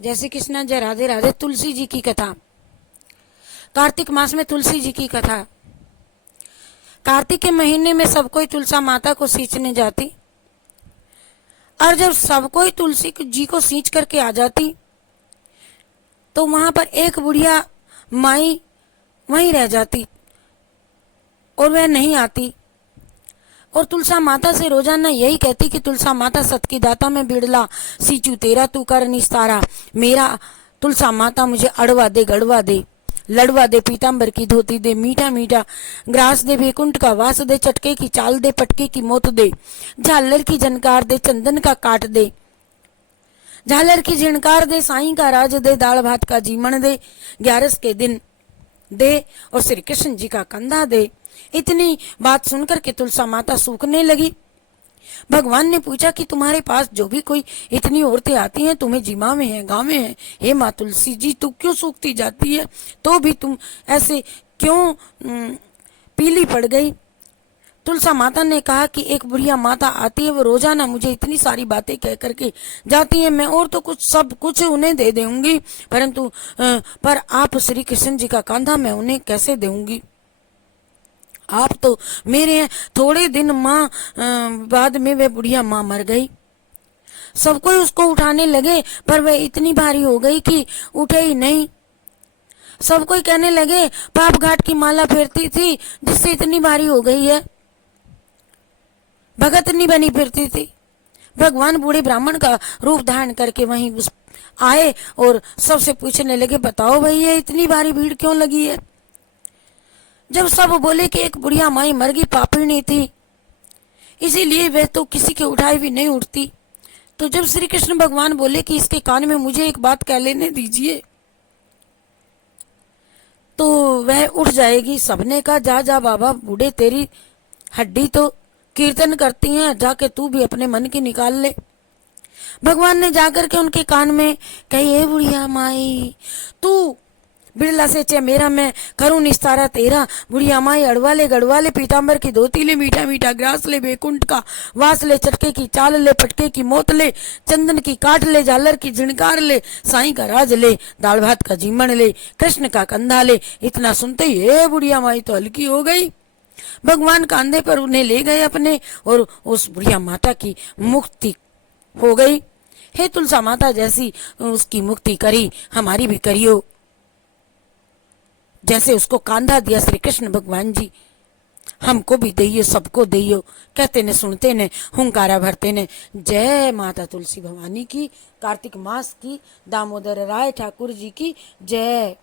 जय श्री कृष्ण, जय राधे राधे। तुलसी जी की कथा। कार्तिक मास में तुलसी जी की कथा। कार्तिक के महीने में सब कोई तुलसा माता को सींचने जाती, और जब सब कोई तुलसी जी को सींच करके आ जाती तो वहां पर एक बुढ़िया माई वहीं रह जाती और वह नहीं आती। और तुलसा माता से रोजाना यही कहती कि तुलसा माता सत की दाता में बिड़ला सींचू तेरा तू कर निस्तारा। मेरा तुलसा माता मुझे अड़वा दे, गड़वा दे, लड़वा दे, पीताम्बर की धोती दे, मीठा मीठा ग्रास दे, वैकुंठ का वास दे, चटके की चाल दे, पटके की मोत दे, झालर की झनकार दे, चंदन का काट दे, झालर की झिणकार दे, साईं का राज दे, दाल भात का जीमण दे, 11 के दिन दे, और श्री कृष्ण जी का कंधा दे। इतनी बात सुनकर के तुलसा माता सूखने लगी। भगवान ने पूछा कि तुम्हारे पास जो भी कोई इतनी औरतें आती हैं, तुम्हें जिमा में है, गाँव में है, हे माँ तुलसी जी तू क्यों सूखती जाती है? तो भी तुम ऐसे क्यों पीली पड़ गई? तुलसा माता ने कहा कि एक बुढ़िया माता आती है, वो रोजाना मुझे इतनी सारी बातें कह करके जाती है, मैं और तो कुछ सब कुछ उन्हें दे दूंगी, परंतु पर आप श्री कृष्ण जी का कंधा मैं उन्हें कैसे दूंगी? आप तो मेरे हैं। थोड़े दिन माँ बाद में वह बुढ़िया माँ मर गई। सब कोई उसको उठाने लगे, पर वह इतनी भारी हो गई कि उठे ही नहीं। सब कोई कहने लगे पाप घाट की माला फेरती थी जिससे इतनी भारी हो गई है, भगत नहीं बनी फिरती थी। भगवान बूढ़े ब्राह्मण का रूप धारण करके वहीं उस आए और सबसे पूछने लगे, बताओ भाई ये इतनी भारी भीड़ क्यों लगी है? जब सब बोले कि एक बुढ़िया माई मर गई, पापिणी थी, इसीलिए वह तो किसी के उठाए भी नहीं उठती। तो जब श्री कृष्ण भगवान बोले कि इसके कान में मुझे एक बात कह लेने दीजिए तो वह उठ जाएगी। सबने कहा जा जा बाबा बूढ़े, तेरी हड्डी तो कीर्तन करती हैं, जाके तू भी अपने मन की निकाल ले। भगवान ने जाकर के उनके कान में कही, ए बुढ़िया माई तू बिरला से चे मेरा मैं करूं निस्तारा तेरा। बुढ़िया माई अड़वा ले, गड़वा ले, पीताम्बर की धोती ले, मीठा मीठा ग्रास ले, वैकुंठ का वास ले, चटके की चाल ले, पटके की मोत ले, चंदन की काट ले, झालर की झिणकार ले, साईं का राज ले, दाल भात का जीमण ले, कृष्ण का कंधा ले। इतना सुनते ही ए बुढ़िया माई तो हल्की हो गई। भगवान कांधे पर उन्हें ले गए अपने, और उस बुढ़िया माता की मुक्ति हो गई। हे तुलसा माता जैसी उसकी मुक्ति करी, हमारी भी करियो। जैसे उसको कांधा दिया श्री कृष्ण भगवान जी, हमको भी दइयो, सबको दइयो। कहते ने, सुनते ने, हुंकारा भरते ने। जय माता तुलसी भवानी की, कार्तिक मास की, दामोदर राय ठाकुर जी की जय।